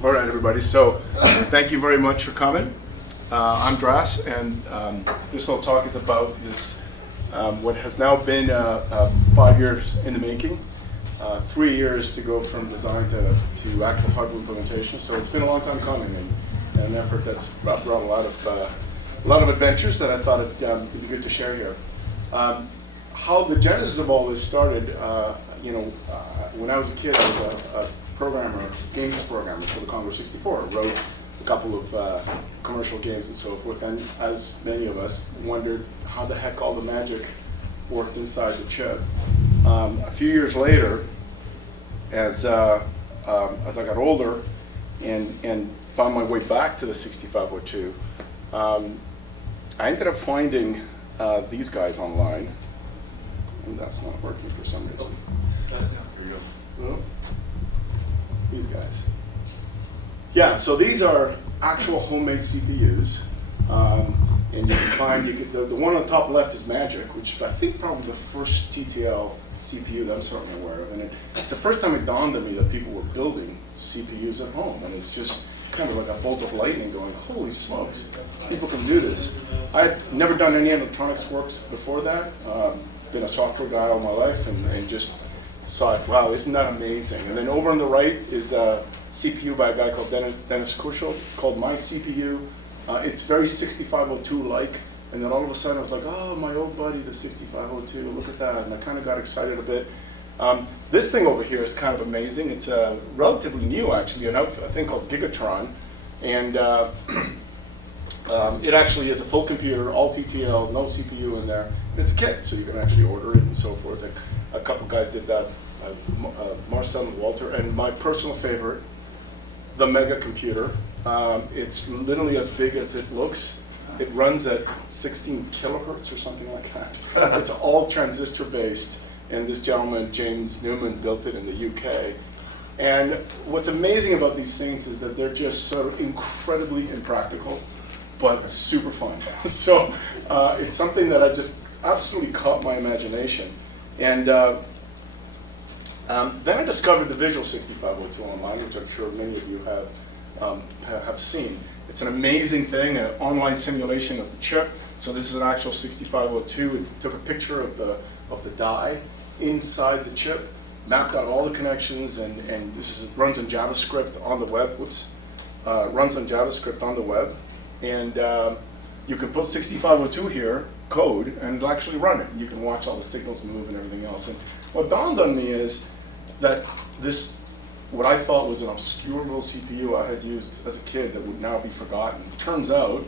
All right, everybody. So thank you very much for coming. I'm Drass, and this little talk is about this, what has now been 5 years in the making, 3 years to go from design to actual hardware implementation. So it's been a long time coming, and an effort that's brought a lot of adventures that I thought it'd be good to share here. How the genesis of all this started, when I was a kid, I was a programmer, games programmer for the Commodore 64. Wrote a couple of commercial games and so forth, and as many of us wondered how the heck all the magic worked inside the chip. A few years later, as I got older and found my way back to the 6502, I ended up finding these guys online, and that's not working for some reason. Here you go. Well, these guys. Yeah, so these are actual homemade CPUs. And you can find, the one on the top left is Magic, which I think probably the first TTL CPU that I'm certainly aware of. And it's the first time it dawned on me that people were building CPUs at home. And it's just kind of like a bolt of lightning going, holy smokes, people can do this. I had never done any electronics works before that. Been a software guy all my life, and just thought, wow, isn't that amazing? And then over on the right is a CPU by a guy called Dennis Kushel, called My CPU. It's very 6502-like, and then all of a sudden I was like, oh, my old buddy, the 6502, look at that, and I kind of got excited a bit. This thing over here is kind of amazing. It's relatively new, actually, a thing called Gigatron, and it actually is a full computer, all TTL, no CPU in there. It's a kit, so you can actually order it and so forth. A couple guys did that, Marcel and Walter, and my personal favorite, the mega computer. It's literally as big as it looks. It runs at 16 kilohertz or something like that. It's all transistor based, and this gentleman, James Newman, built it in the UK. And what's amazing about these things is that they're just sort of incredibly impractical, but super fun. So it's something that I just absolutely caught my imagination. And then I discovered the Visual 6502 online, which I'm sure many of you have seen. It's an amazing thing, an online simulation of the chip. So this is an actual 6502. It took a picture of the die inside the chip, mapped out all the connections, and runs in JavaScript on the web. Runs on JavaScript on the web, and you can put 6502 here, code, and it'll actually run it. You can watch all the signals move and everything else. And what dawned on me is that this, what I thought was an obscure little CPU I had used as a kid that would now be forgotten. Turns out,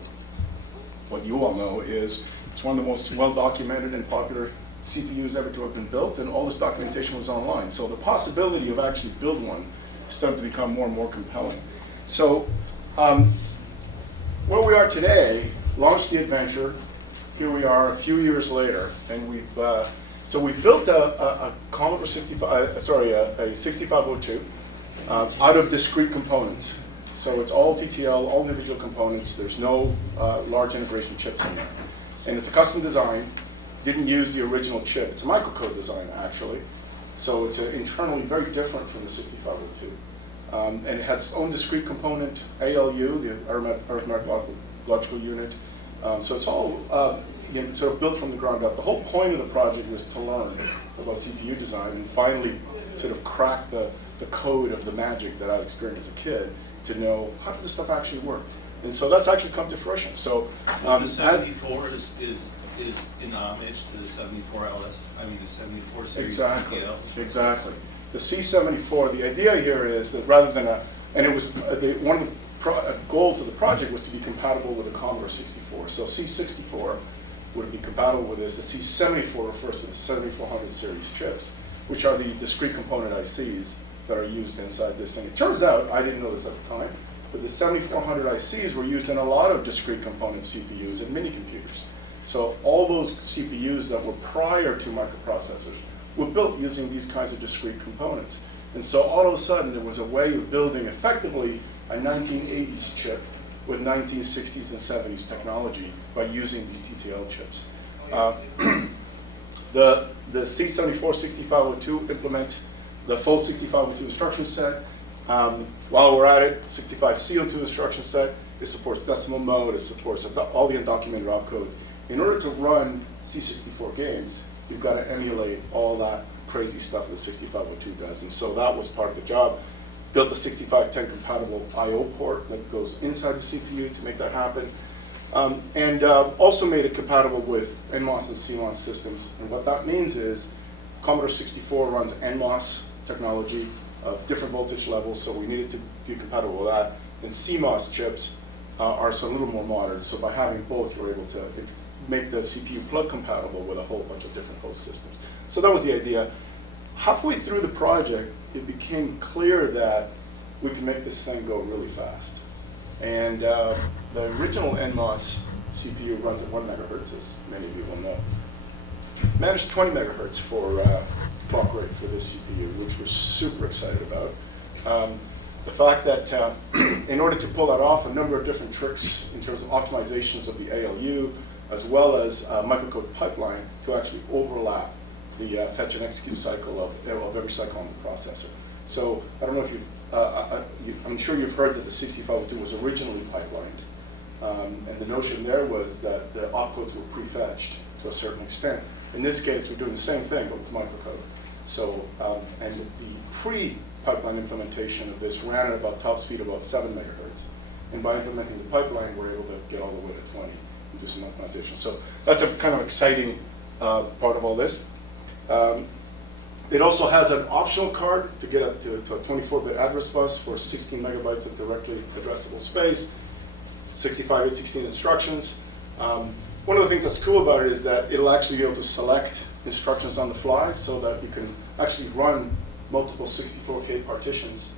what you all know is it's one of the most well-documented and popular CPUs ever to have been built, and all this documentation was online. So the possibility of actually building one started to become more and more compelling. So where we are today, launched the adventure. Here we are a few years later, and we've built a Commodore 65, a 6502 out of discrete components. So it's all TTL, all individual components. There's no large integration chips in there, and it's a custom design. Didn't use the original chip. It's a microcode design, actually. So it's internally very different from the 6502. And it has its own discrete component, ALU, the arithmetic logical unit. So it's all sort of built from the ground up. The whole point of the project was to learn about CPU design and finally sort of crack the code of the magic that I experienced as a kid to know how does this stuff actually work. And so that's actually come to fruition. So the 74 is in homage to the 74 LS. I mean the 74 series. Exactly. TTL. Exactly. The C74. The idea here is that rather than and it was one of the goals of the project was to be compatible with the Commodore 64. So C64 would be compatible with this. The C74 refers to the 7400 series chips, which are the discrete component ICs that are used inside this thing. It turns out, I didn't know this at the time, but the 7400 ICs were used in a lot of discrete component CPUs and mini computers. So all those CPUs that were prior to microprocessors were built using these kinds of discrete components. And so all of a sudden there was a way of building effectively a 1980s chip with 1960s and 70s technology by using these TTL chips. The C74 6502 implements the full 6502 instruction set. While we're at it, 65 CO2 instruction set, it supports decimal mode, it supports all the undocumented opcodes. In order to run C64 games, you've got to emulate all that crazy stuff that the 6502 does. And so that was part of the job. Built a 6510 compatible I/O port that goes inside the CPU to make that happen. And also made it compatible with NMOS and CMOS systems. And what that means is Commodore 64 runs NMOS technology of different voltage levels, so we needed to be compatible with that. And CMOS chips are so a little more modern, so by having both, you're able to make the CPU plug compatible with a whole bunch of different host systems. So that was the idea. Halfway through the project, it became clear that we could make this thing go really fast. And the original NMOS CPU runs at 1 megahertz, as many of you will know. Managed 20 megahertz for clock rate for this CPU, which we're super excited about. The fact that in order to pull that off, a number of different tricks in terms of optimizations of the ALU, as well as microcode pipeline to actually overlap the fetch and execute cycle of every cycle on the processor. So I don't know if I'm sure you've heard that the 6502 was originally pipelined. And the notion there was that the opcodes were prefetched to a certain extent. In this case, we're doing the same thing, but with microcode. So, and the pre-pipeline implementation of this ran at about top speed of about 7 megahertz. And by implementing the pipeline, we're able to get all the way to 20 and do some optimization. So that's a kind of exciting part of all this. It also has an optional card to get up to a 24-bit address bus for 16 megabytes of directly addressable space, 65/816 instructions. One of the things that's cool about it is that it'll actually be able to select instructions on the fly so that you can actually run multiple 64K partitions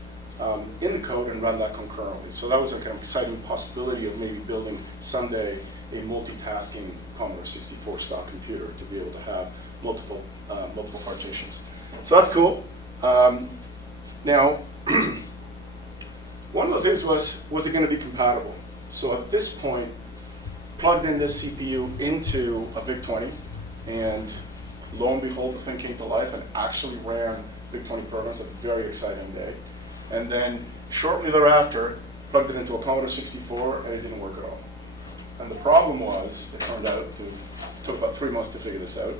in the code and run that concurrently. So that was a kind of exciting possibility of maybe building someday a multitasking Commodore 64 style computer to be able to have multiple partitions. So that's cool. Now, one of the things was it going to be compatible? So at this point, plugged in this CPU into a VIC-20, and lo and behold, the thing came to life and actually ran VIC-20 programs. A very exciting day. And then shortly thereafter, plugged it into a Commodore 64, and it didn't work at all. And the problem was, it turned out, it took about 3 months to figure this out,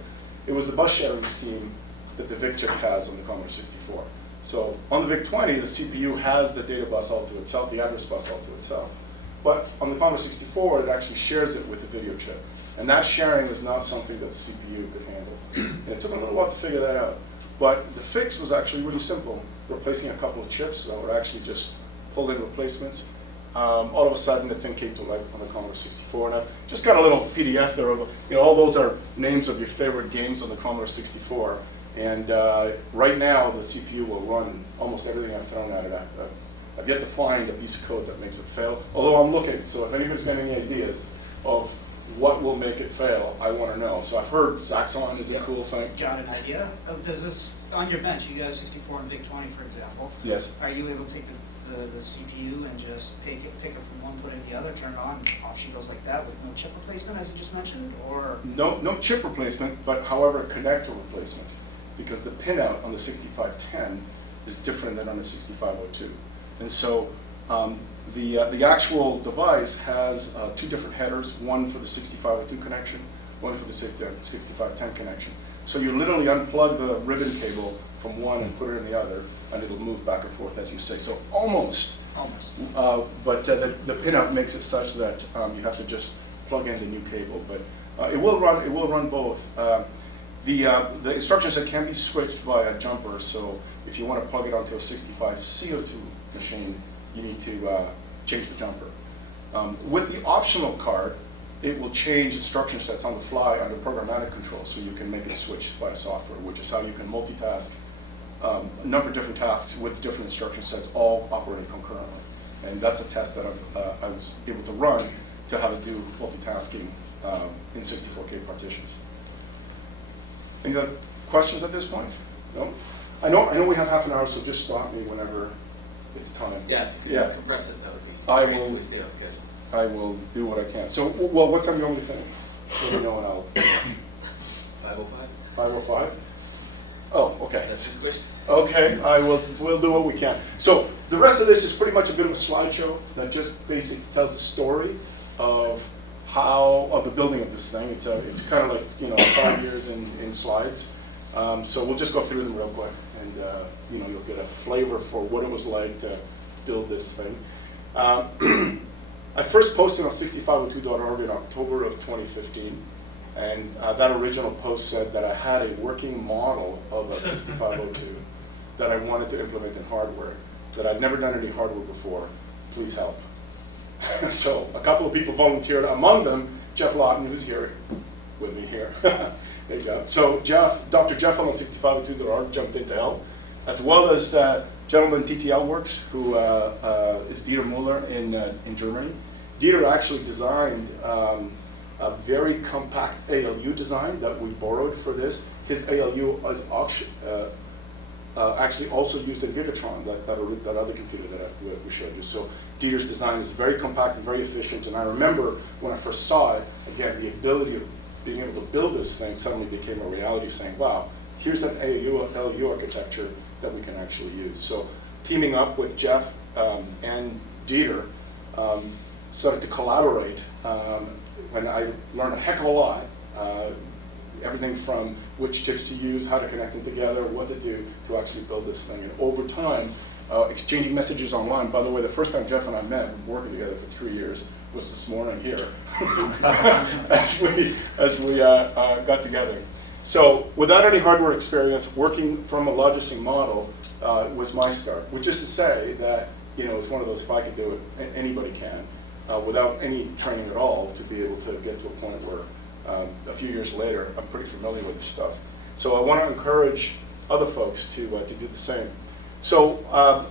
it was the bus sharing scheme that the VIC chip has on the Commodore 64. So on the VIC-20, the CPU has the data bus all to itself, the address bus all to itself. But on the Commodore 64, it actually shares it with the video chip. And that sharing is not something that the CPU could handle. And it took a little while to figure that out. But the fix was actually really simple, replacing a couple of chips that were actually just pulled-in replacements. All of a sudden, the thing came to life on the Commodore 64. And I've just got a little PDF there of, all those are names of your favorite games on the Commodore 64. And right now, the CPU will run almost everything I've thrown at it. I've yet to find a piece of code that makes it fail, although I'm looking. So if anybody's got any ideas of what will make it fail, I want to know. So I've heard Saxon is a cool thing. Got an idea? Does this, on your bench, you got a 64 and VIC-20, for example. Yes. Are you able to take the CPU and just pick it from one, put it in the other, turn it on, off she goes like that with no chip replacement, as you just mentioned? Or No chip replacement, but however, connector replacement. Because the pinout on the 6510 is different than on the 6502. And so the actual device has 2 different headers, one for the 6502 connection, one for the 6510 connection. So you literally unplug the ribbon cable from one and put it in the other, and it'll move back and forth as you say. So almost. But the pinout makes it such that you have to just plug in the new cable. But it will run both. The instruction set can be switched via jumper, so if you want to plug it onto a 65 CO2 machine, you need to change the jumper. With the optional card, it will change instruction sets on the fly under programmatic control, so you can make it switch via software, which is how you can multitask a number of different tasks with different instruction sets, all operating concurrently. And that's a test that I was able to run to have it do multitasking in 64K partitions. Any other questions at this point? No? I know we have half an hour, so just stop me whenever it's time. Yeah, Yeah. compress it, that would be I great, will- so we stay on schedule. I will do what I can. So, well, what time do you want me to finish? So you know, and I'll, 5:05? 5:05? Oh, okay. That's his question. Okay, we'll do what we can. So the rest of this is pretty much a bit of a slideshow that just basically tells the story of of the building of this thing. It's kind of like, 5 years in slides. So we'll just go through them real quick, and you'll get a flavor for what it was like to build this thing. I first posted on 6502.org in October of 2015. And that original post said that I had a working model of a 6502 that I wanted to implement in hardware, that I'd never done any hardware before. Please help. So a couple of people volunteered, among them Jeff Lawton, who's here with me here. There you go. So Dr. Jeff on 6502.org jumped in to help, as well as gentleman TTL Works, who is Dieter Müller in Germany. Dieter actually designed a very compact ALU design that we borrowed for this. His ALU is actually also used in Gigatron, that other computer that we showed you. So Dieter's design is very compact and very efficient, and I remember when I first saw it, again, the ability of being able to build this thing suddenly became a reality, saying, wow, here's an ALU architecture that we can actually use. So teaming up with Jeff and Dieter, started to collaborate, and I learned a heck of a lot. Everything from which chips to use, how to connect them together, what to do to actually build this thing. And over time, exchanging messages online. By the way, the first time Jeff and I met, working together for 3 years, was this morning here, as we got together. So without any hardware experience, working from a Logisync model was my start, which is to say that it's one of those, if I could do it, anybody can, without any training at all, to be able to get to a point where a few years later, I'm pretty familiar with this stuff. So I want to encourage other folks to do the same. So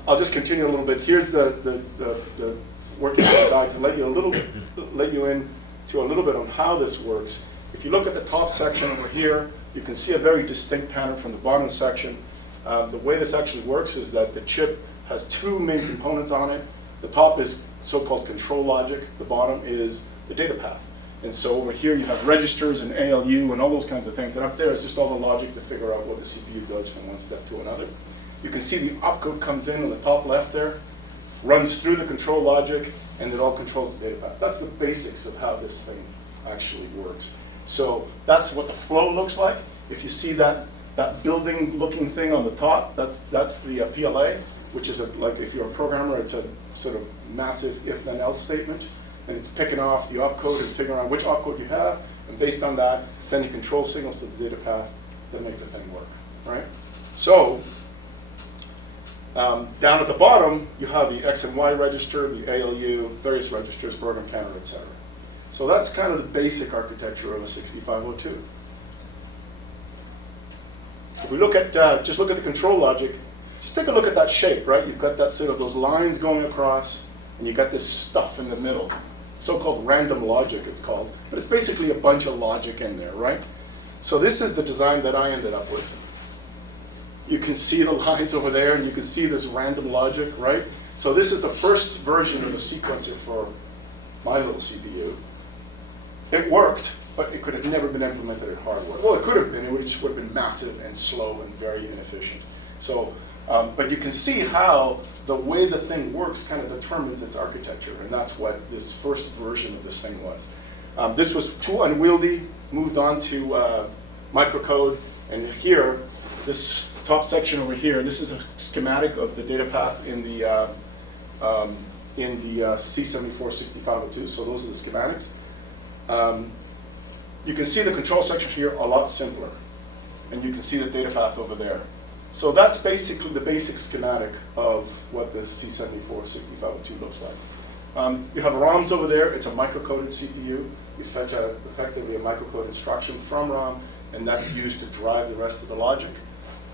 I'll just continue a little bit. Here's the working guide to let you in to a little bit on how this works. If you look at the top section over here, you can see a very distinct pattern from the bottom section. The way this actually works is that the chip has two main components on it. The top is so-called control logic. The bottom is the data path. And so over here you have registers and ALU and all those kinds of things. And up there is just all the logic to figure out what the CPU does from one step to another. You can see the opcode comes in on the top left there, runs through the control logic, and it all controls the data path. That's the basics of how this thing actually works. So that's what the flow looks like. If you see that building-looking thing on the top, that's the PLA, which is like if you're a programmer, it's a sort of massive if-then-else statement. And it's picking off the opcode and figuring out which opcode you have, and based on that, sending control signals to the data path to make the thing work, right? So, down at the bottom, you have the X and Y register, the ALU, various registers, program counter, etc. So that's kind of the basic architecture of a 6502. If we look at, just look at the control logic, just take a look at that shape, right? You've got that sort of those lines going across, and you've got this stuff in the middle. So-called random logic, it's called. But it's basically a bunch of logic in there, right? So this is the design that I ended up with. You can see the lines over there, and you can see this random logic, right? So this is the first version of the sequencer for my little CPU. It worked, but it could have never been implemented in hardware. Well, it could have been. It just would have been massive and slow and very inefficient. So, but you can see how the way the thing works kind of determines its architecture, and that's what this first version of this thing was. This was too unwieldy, moved on to microcode, and here, this top section over here, this is a schematic of the data path in the C746502, so those are the schematics. You can see the control section here a lot simpler, and you can see the data path over there. So that's basically the basic schematic of what the C746502 looks like. You have ROMs over there. It's a microcoded CPU. You fetch effectively a microcode instruction from ROM, and that's used to drive the rest of the logic.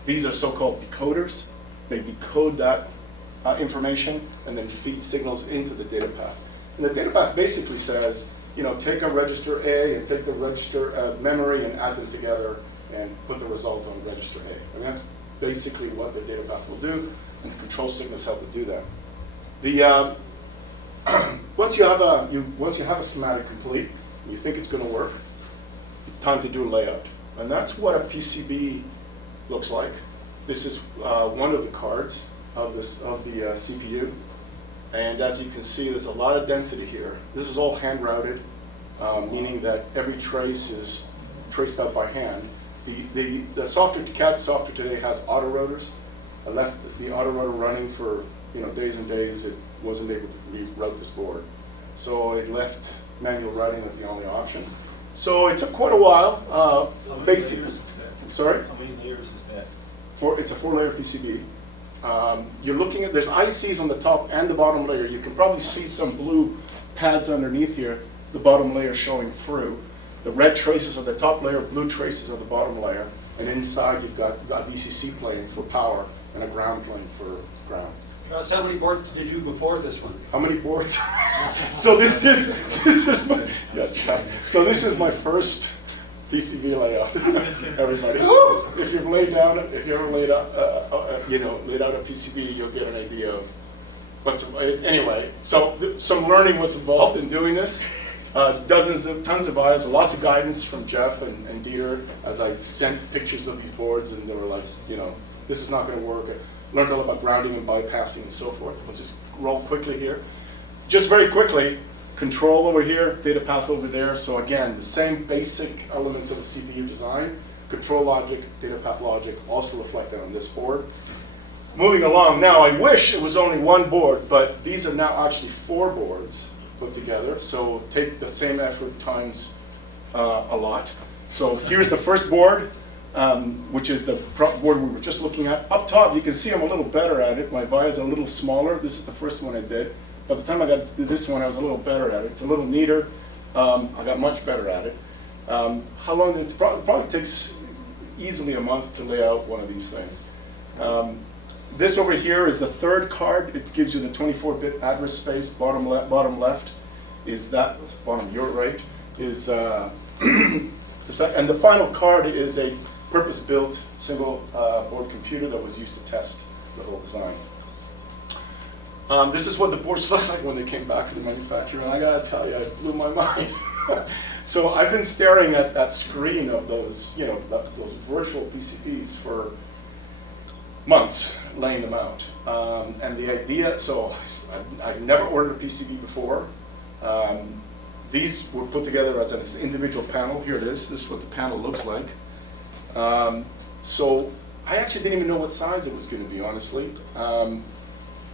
These are so-called decoders. They decode that information and then feed signals into the data path. And the data path basically says, take a register A and take the register memory and add them together and put the result on register A. And that's basically what the data path will do, and the control signals help it do that. The once you have a schematic complete, and you think it's going to work, it's time to do a layout, and that's what a PCB looks like. This is one of the cards of the CPU. And as you can see, there's a lot of density here. This is all hand routed, meaning that every trace is traced out by hand. The software, CAD software today has auto rotors. I left the auto rotor running for days and days. It wasn't able to reroute this board. So it left manual writing as the only option. So it took quite a while. How many layers is that? Sorry? How many layers is that? It's a 4-layer PCB. You're looking at, there's ICs on the top and the bottom layer. You can probably see some blue pads underneath here, the bottom layer showing through. The red traces are the top layer, blue traces are the bottom layer, and inside you've got a VCC plane for power and a ground plane for ground. Drass, how many boards did you do before this one? How many boards? So this is my, yeah, Jeff. So this is my first PCB layout. Everybody, so if you've laid down, if you ever laid out, laid out a PCB, you'll get an idea of what's. Anyway, so some learning was involved in doing this. Tons of eyes, lots of guidance from Jeff and Dieter as I sent pictures of these boards, and they were like, this is not going to work. I learned all about grounding and bypassing and so forth. We'll just roll quickly here. Just very quickly, control over here, data path over there. So again, the same basic elements of a CPU design, control logic, data path logic, also reflected on this board. Moving along, now I wish it was only one board, but these are now actually 4 boards put together. So take the same effort times a lot. So here's the first board, which is the board we were just looking at. Up top, you can see I'm a little better at it. My VIA is a little smaller. This is the first one I did. By the time I got to this one, I was a little better at it. It's a little neater. I got much better at it. How long did it probably takes easily a month to lay out one of these things. This over here is the third card. It gives you the 24-bit address space. Bottom left is that. Bottom your right is and the final card is a purpose-built single board computer that was used to test the whole design. This is what the boards look like when they came back from the manufacturer, and I gotta tell you, it blew my mind. So I've been staring at that screen of those, those virtual PCBs for months, laying them out. And the idea, so I've never ordered a PCB before. These were put together as an individual panel. Here it is. This is what the panel looks like. So I actually didn't even know what size it was going to be, honestly.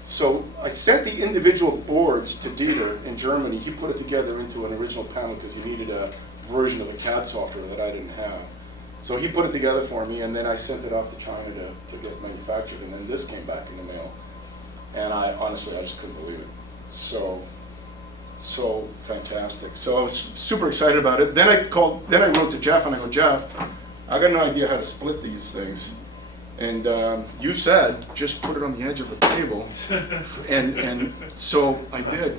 So I sent the individual boards to Dieter in Germany. He put it together into an original panel because you needed a version of a CAD software that I didn't have. So he put it together for me, and then I sent it off to China to get manufactured, and then this came back in the mail. And honestly, I just couldn't believe it. So fantastic. So I was super excited about it. Then I wrote to Jeff, and I go, Jeff, I got no idea how to split these things. And you said, just put it on the edge of the table. And so I did.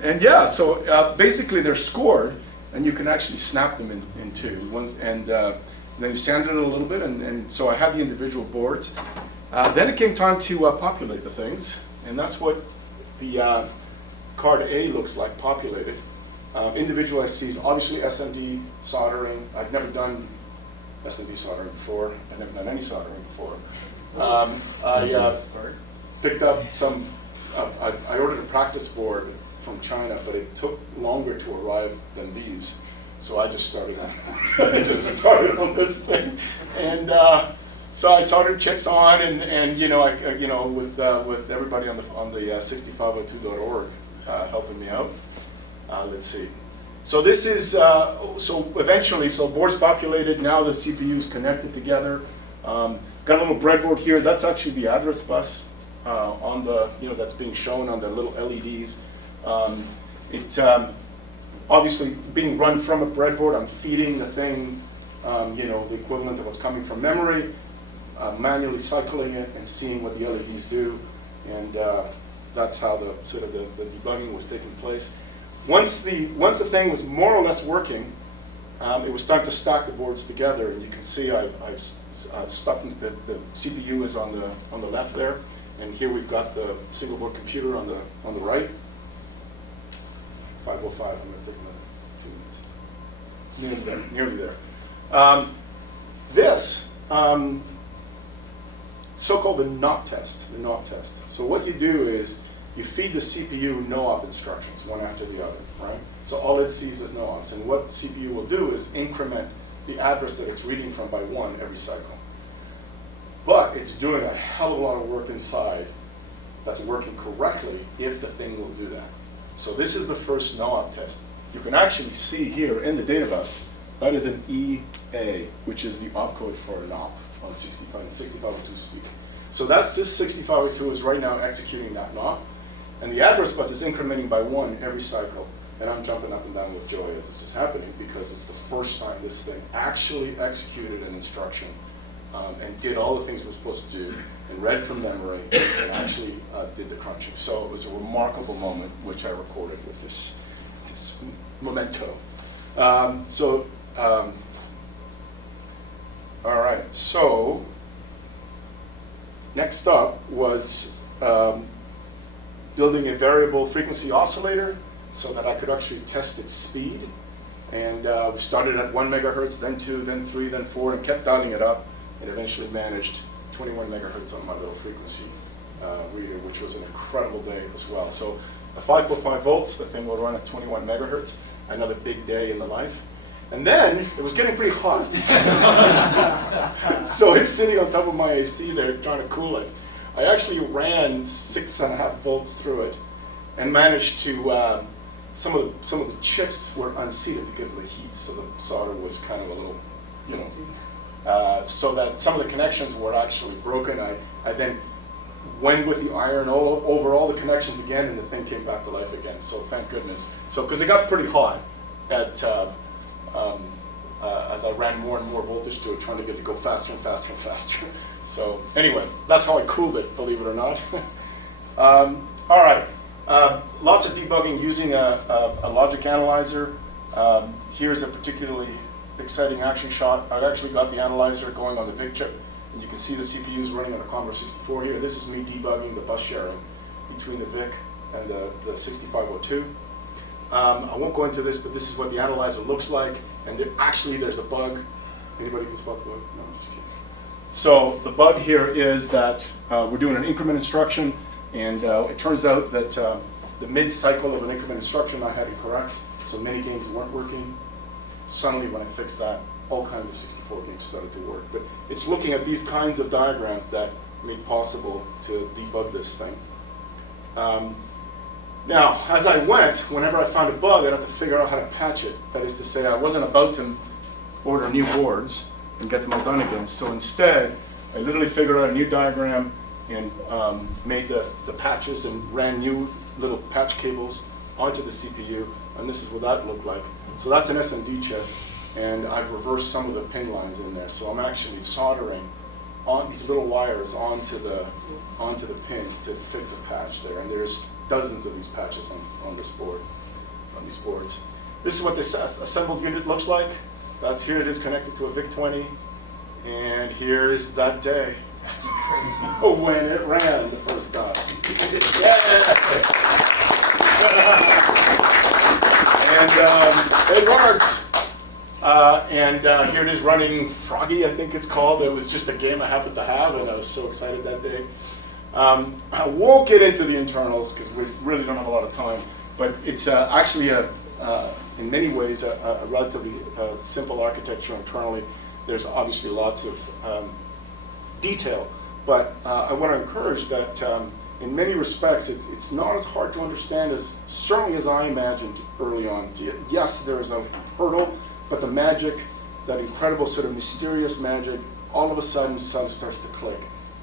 and yeah, so basically they're scored, and you can actually snap them in two. And then you sanded it a little bit, and so I had the individual boards. Then it came time to populate the things, and that's what the card A looks like, populated. Individual ICs, obviously SMD soldering. I've never done SMD soldering before. I've never done any soldering before. I picked up some, I ordered a practice board from China, but it took longer to arrive than these. So I just started on this thing. And so I soldered chips on, and with everybody on the 6502.org helping me out. Let's see. So this is, so eventually, boards populated, now the CPU's connected together. Got a little breadboard here, that's actually the address bus on the, that's being shown on the little LEDs. Obviously being run from a breadboard, I'm feeding the thing, the equivalent of what's coming from memory, manually cycling it and seeing what the LEDs do, and that's how the debugging was taking place. Once the thing was more or less working, it was time to stack the boards together, and you can see I've stuck the CPU is on the left there, and here we've got the single board computer on the right. 505. I'm going to take a few minutes. Nearly there. This, so-called the not test, So what you do is you feed the CPU no-op instructions, one after the other, right? So all it sees is no-ops. And what the CPU will do is increment the address that it's reading from by 1 every cycle. But it's doing a hell of a lot of work inside that's working correctly if the thing will do that. So this is the first no-op test. You can actually see here in the data bus, that is an EA, which is the opcode for an op on 6502 speak. So that's this 6502 is right now executing that NOP, and the address bus is incrementing by 1 every cycle. And I'm jumping up and down with joy as this is happening because it's the first time this thing actually executed an instruction and did all the things it was supposed to do and read from memory and actually did the crunching. So it was a remarkable moment which I recorded with this memento. All right, so next up was building a variable frequency oscillator so that I could actually test its speed. And we started at 1 megahertz, then 2, then 3, then 4, and kept dialing it up, and eventually managed 21 megahertz on my little frequency reader, which was an incredible day as well. So at 5.5 volts, the thing will run at 21 megahertz, another big day in the life. And then it was getting pretty hot. So it's sitting on top of my AC there trying to cool it. I actually ran 6.5 volts through it and managed to, some of the chips were unseated because of the heat, so the solder was kind of a little, so that some of the connections were actually broken. I then went with the iron over all the connections again, and the thing came back to life again, so thank goodness. So, because it got pretty hot at, as I ran more and more voltage to it, trying to get it to go faster and faster and faster. So anyway, that's how I cooled it, believe it or not. All right, lots of debugging using a logic analyzer. Here's a particularly exciting action shot. I actually got the analyzer going on the VIC chip, and you can see the CPUs running on a Commodore 64 here. This is me debugging the bus sharing between the VIC and the 6502. I won't go into this, but this is what the analyzer looks like. And actually, there's a bug. Anybody can spot the bug? No, I'm just kidding. So the bug here is that we're doing an increment instruction, and it turns out that the mid-cycle of an increment instruction I had it correct, so many games weren't working. Suddenly, when I fixed that, all kinds of 64 games started to work. But it's looking at these kinds of diagrams that make possible to debug this thing. Now, as I went, whenever I found a bug, I'd have to figure out how to patch it. That is to say, I wasn't about to order new boards and get them all done again. So instead, I literally figured out a new diagram and made the patches and ran new little patch cables onto the CPU. And this is what that looked like. So that's an SMD chip, and I've reversed some of the pin lines in there. So I'm actually soldering on these little wires onto the pins to fix a patch there. And there's dozens of these patches on this board, on these boards. This is what this assembled unit looks like. That's here it is connected to a VIC-20, and here's that day when it ran the first time. And it works. And here it is running Froggy, I think it's called. It was just a game I happened to have, and I was so excited that day. I won't get into the internals because we really don't have a lot of time, but it's actually in many ways a relatively simple architecture internally. There's obviously lots of detail, but I want to encourage that in many respects it's not as hard to understand as certainly as I imagined early on. So yes, there's a hurdle, but the magic, that incredible sort of mysterious magic, all of a sudden stuff starts to click.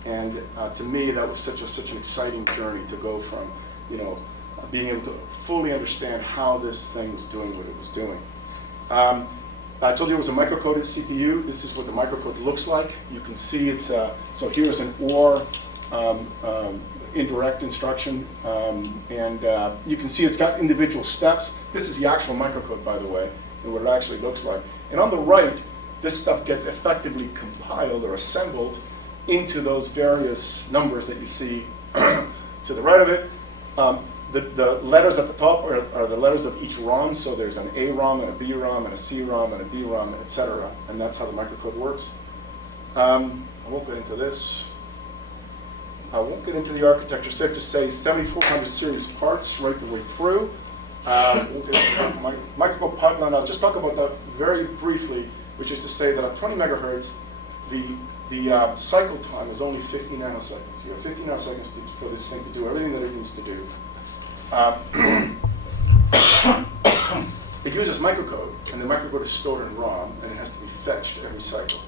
And to me, that was such an exciting journey to go from, being able to fully understand how this thing was doing what it was doing. I told you it was a microcoded CPU. This is what the microcode looks like. You can see it's, so here's an OR indirect instruction, and you can see it's got individual steps. This is the actual microcode, by the way, and what it actually looks like. And on the right, this stuff gets effectively compiled or assembled into those various numbers that you see to the right of it. The letters at the top are the letters of each ROM, so there's an A ROM and a B ROM and a C ROM and a D ROM, etc. And that's how the microcode works. I won't get into this. I won't get into the architecture. Safe to say 7400 series parts right the way through. We'll get into the microcode pipeline. I'll just talk about that very briefly, which is to say that at 20 megahertz, the cycle time is only 50 nanoseconds. You have 50 nanoseconds for this thing to do everything that it needs to do. It uses microcode, and the microcode is stored in ROM, and it has to be fetched every cycle.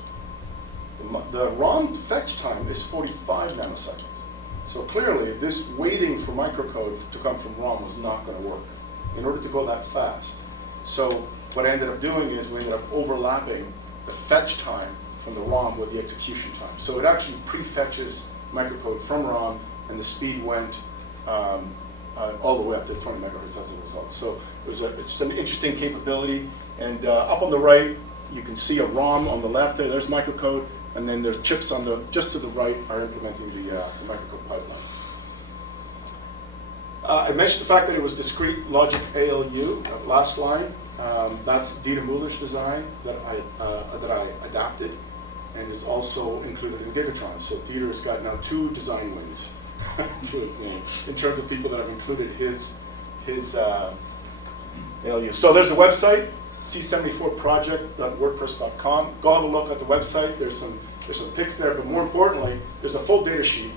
The ROM fetch time is 45 nanoseconds. So clearly, this waiting for microcode to come from ROM was not going to work in order to go that fast. So what I ended up doing is we ended up overlapping the fetch time from the ROM with the execution time. So it actually prefetches microcode from ROM, and the speed went all the way up to 20 megahertz as a result. So it's an interesting capability. And up on the right, you can see a ROM on the left there. There's microcode, and then there's chips on the just to the right are implementing the microcode pipeline. I mentioned the fact that it was discrete logic ALU, that last line. That's Dieter Muller's design that I adapted, and is also included in Gigatron. So Dieter has got now 2 design wins to his name in terms of people that have included his ALU. So there's a website, c74project.wordpress.com. Go have a look at the website. There's some pics there, but more importantly, there's a full data sheet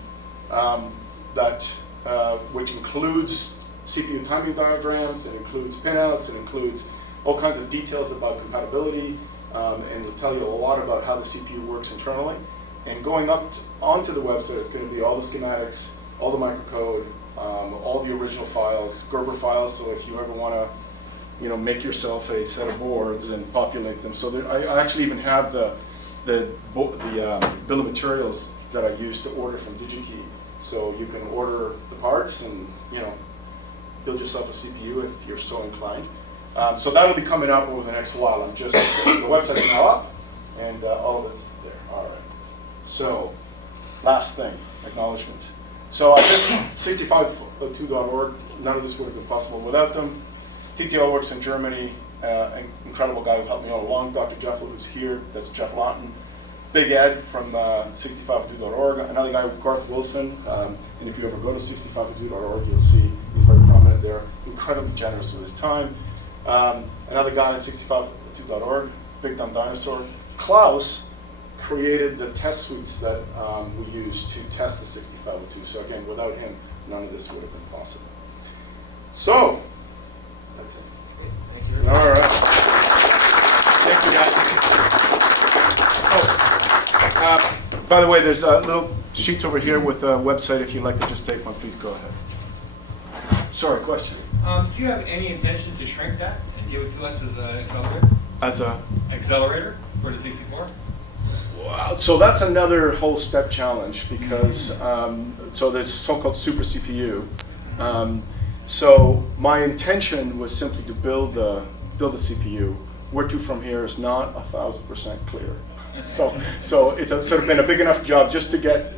which includes CPU timing diagrams, it includes pinouts, it includes all kinds of details about compatibility, and it'll tell you a lot about how the CPU works internally. And going onto the website is going to be all the schematics, all the microcode, all the original files, Gerber files. So if you ever want to, make yourself a set of boards and populate them. So I actually even have the bill of materials that I use to order from DigiKey. So you can order the parts and build yourself a CPU if you're so inclined. So that'll be coming up over the next while. The website's now up, and all of it's there. All right. So, last thing, acknowledgments. So this 6502.org, none of this would have been possible without them. TTL works in Germany. An incredible guy who helped me all along, Dr. Jeff, who's here. That's Jeff Lawton. Big Ed from 6502.org. Another guy, Garth Wilson. And if you ever go to 6502.org, you'll see he's very prominent there. Incredibly generous with his time. Another guy at 6502.org, Big Dumb Dinosaur. Klaus created the test suites that we use to test the 6502. So again, without him, none of this would have been possible. So, that's it. Great, thank you. All right. Thank you, guys. Oh, by the way, there's little sheets over here with a website. If you'd like to just take one, please go ahead. Sorry, question. Do you have any intention to shrink that and give it to us as an accelerator? As a Accelerator for the 64? Wow. So that's another whole step challenge because so there's so-called super CPU. So my intention was simply to build the CPU. Where to from here is not 1,000% clear. So it's sort of been a big enough job just to get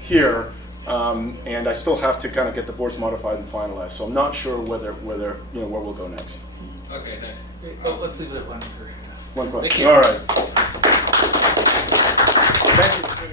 here, and I still have to kind of get the boards modified and finalized. So I'm not sure where we'll go next. Okay, thanks. Let's leave it at one for One question. Thank you. All right. Thank you.